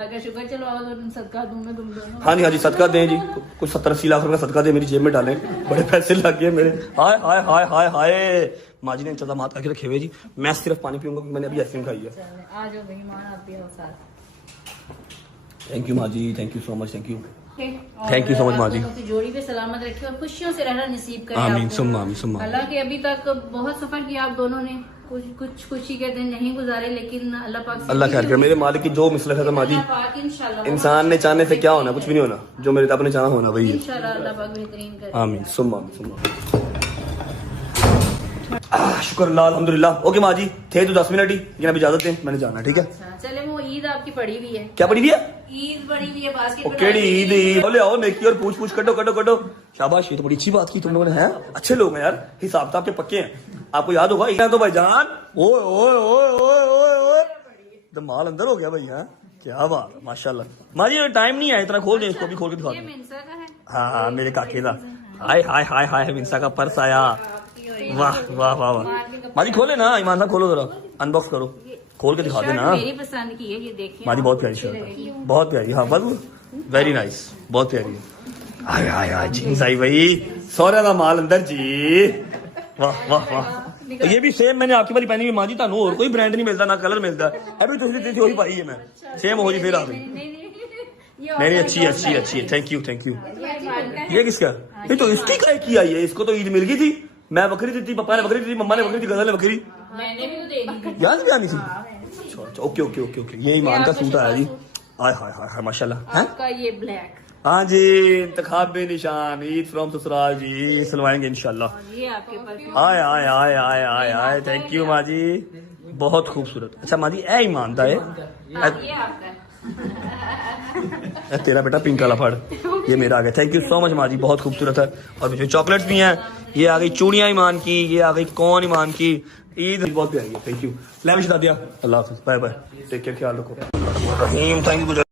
शुक्र। चलो आओ सदका दूं मैं तुम दोनों। हाँ जी सदका दें जी, कुछ 70-80 लाख रुपए सदका दें, मेरी जेब में डालें, बड़े पैसे लग गए मेरे। हाय हाय हाय हाय हाय, माँ जी ने इंतजाम करके रखे हुए जी। मैं सिर्फ पानी पीऊंगा, मैंने अभी आइसक्रीम खाई है। आ जाओ मेहमान, आप भी आओ साथ। थैंक यू माँ जी, thank you so much, thank you so much माँ जी। जोड़ी पे सलामत रखे और खुशियों से रहना नसीब करे। आमीन सुम्मा आमीन सुम्मा। हालांकि अभी तक बहुत सफर किया आप दोनों ने, कुछ खुशी के दिन नहीं गुजारे, लेकिन अल्लाह पाक से अल्लाह खैर करे, मेरे मालिक की जो मिसलत है माँ जी। इंसान ने चाहने से क्या होना, कुछ भी नहीं होना, जो मेरे रब ने चाहा होना वही है। इंशाल्लाह अल्लाह पाक बेहतरीन करे। आमीन सुम्मा आमीन सुम्मा। शुक्र अल्लाह अल्हम्दुलिल्लाह। ओके माँ जी, थे तो 10 मिनट ही, लेकिन अब इजाजत दें, मैंने जाना। ठीक है चले, वो ईद आपकी पड़ी हुई है। क्या पड़ी हुई है? ईद पड़ी हुई है बास्केट। केड़ी ईद? बोले आओ नेकी और पूछ कटो कटो कटो। शाबाश, ये तो बड़ी अच्छी बात की तुम लोगों ने, है अच्छे लोग हैं यार, हिसाब किताब के पक्के हैं। आपको याद होगा इतना तो भाईजान, ओए ओए ओए ओए ओए ओए, माल अंदर हो गया भाई। है क्या बात है, माशाल्लाह। माँ जी टाइम नहीं है इतना, खोल दें इसको भी, खोल के दिखा दें। हाँ हाँ मेरे काके का। हाय हाय हाय हाय, मिंसा का पर्स आया। वाह वाह वाह वाह। माँ जी खोले ना, ईमान साहब खोलो जरा, अनबॉक्स करो, खोल के दिखा देना। मेरी पसंद की है ये, देखिए माँ जी बहुत प्यारी शर्ट है, बहुत प्यारी। हाँ बस वेरी नाइस, बहुत प्यारी है। हाय हाय हाय जीन्स आई भाई, सोरे का माल अंदर जी। वाह वाह वाह। ये भी सेम मैंने आपकी वाली पहनी हुई माँ जी, तानू और कोई ब्रांड नहीं मिलता, ना कलर मिलता। अभी तुझे वही पाई है मैं, सेम हो जी फिर आ गई। नहीं अच्छी है अच्छी है अच्छी है, थैंक यू थैंक यू। ये किसका? ये तो इसकी काय की आई है, इसको तो ईद मिल गई थी। मैं बकरी दी थी, पापा ने बकरी दी थी, मम्मा ने बकरी दी, गजल ने बकरी, मैंने भी तो दे दी। याद भी आनी थी। ओके ओके ओके ओके, ये ईमान का सूट आया जी। हाय हाय हाय माशाल्लाह। आपका ये ब्लैक। हाँ जी, इंतखाबे निशान, ईद फ्रॉम ससुराल जी, सिलवाएंगे इंशाल्लाह। ये आपके पास। आय आय आय आय आय आय, थैंक यू माँ जी, बहुत खूबसूरत। अच्छा माँ जी ए ईमानदा है, ये आपका तेरा बेटा पिंक वाला फड़, ये मेरा आ गया। थैंक यू सो मच माँ जी, बहुत खूबसूरत है। और मुझे चॉकलेट्स भी हैं, ये आ गई चूड़ियां ईमान की, ये आ गई कौन ईमान की। ईद बहुत प्यारी है, थैंक यू। ले दादिया, अल्लाह हाफिज़, बाय बाय, टेक केयर, ख्याल रखो। Thank you.